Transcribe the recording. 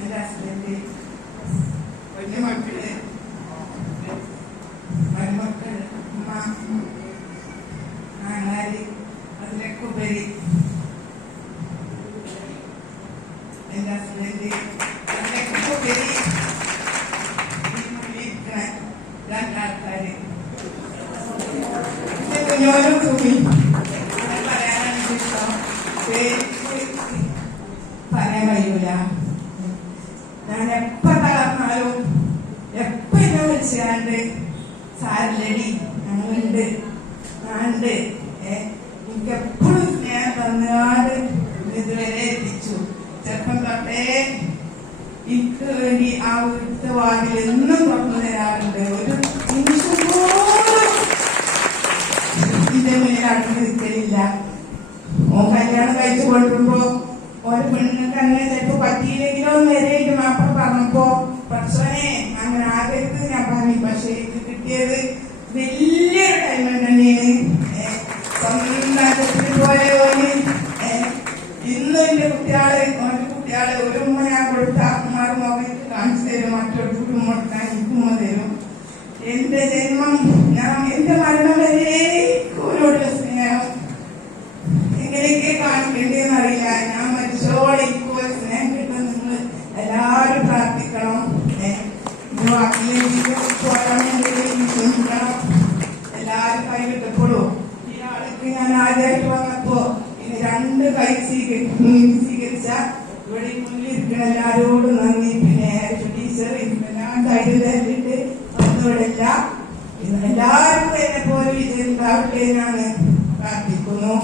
എൻ്റെ ഹസ്ബൻഡ്, വലിയ മക്കള്, മരുമക്കൾ, ഉമ്മ, ആങ്ങളാര്, അതിലൊക്കെ ഉപരി എൻ്റെ ഹസ്ബൻഡ്, അതിലൊക്കെ ഉപരി രണ്ടാൾക്കാര് കുഞ്ഞോനും തുണി പറയാനാണ് ഇഷ്ടം. പറയാൻ കഴിയൂല. ഞാൻ എപ്പ തളർന്നാലും എപ്പ എന്നെ വിളിച്ചാണ്ട് സാരില്ലടി ഞങ്ങളുണ്ട്, ഞാനുണ്ട്, എനിക്ക് എപ്പോഴും സ്നേഹം തന്നാട് ഇതുവരെ എത്തിച്ചു. ചെറുപ്പം തൊട്ടേ എനിക്ക് വേണ്ടി ആ വീട്ടിലെ വാതിൽ എന്നും തുറന്നു തരാറുണ്ട്. ഒരു നിമിഷം പോലും ഇതിന്റെ മുന്നിൽ അടുത്ത് നിൽക്കലില്ല. ഓൻ കല്യാണം കഴിച്ചു കൊണ്ടുവരുമ്പോ ഓരോ പെണ്ണുങ്ങൾക്ക് അങ്ങനെ ചിലപ്പോ പറ്റിയില്ലെങ്കിലോ നേരെയായിട്ട് മാപ്പിള പറഞ്ഞപ്പോ പക്ഷേ അങ്ങനെ ആകരുത് ഞാൻ പറഞ്ഞു. പക്ഷെ ഇത് കിട്ടിയത് വലിയൊരു ടൈം തന്നെയാണ്. സ്വന്തം പോലെ ഓന് ഇന്നും എന്റെ കുട്ടികളെ ഓന്റെ കുട്ടികളെ ഒരു ഉമ്മ ഞാൻ കൊടുത്ത ഉമ്മാർ മകൾക്ക് കാണിച്ചു തരും, മറ്റൊരു കൊടുക്കാൻ എനിക്ക് ഉമ്മ തരും. എന്റെ ജന്മം ഞാൻ എന്റെ മരണം വരെ ഓരോടുള്ള സ്നേഹം എങ്ങനെയൊക്കെ കാണിക്കേണ്ടതെന്ന് അറിയില്ല. ഞാൻ മരിച്ചോടെ ഇപ്പോൾ സ്നേഹം കിട്ടുന്ന നിങ്ങൾ എല്ലാവരും പ്രാർത്ഥിക്കണം. എല്ലാവരും കൈ കിട്ടപ്പോഴും ഈ ആൾക്ക് ഞാൻ ആദ്യമായിട്ട് വന്നപ്പോ ഇനി 2 കൈ സ്വീകരിച്ച ഇവിടെ മുന്നിലിരിക്കുന്ന എല്ലാവരോടും നന്ദി. പിന്നെ ടീച്ചർ എല്ലാം ധൈര്യം തന്നിട്ട് വന്നവിടില്ല. എല്ലാവർക്കും എന്നെ പോലെ വിജയം ഉണ്ടാവട്ടെ എന്നാണ് പ്രാർത്ഥിക്കുന്നു.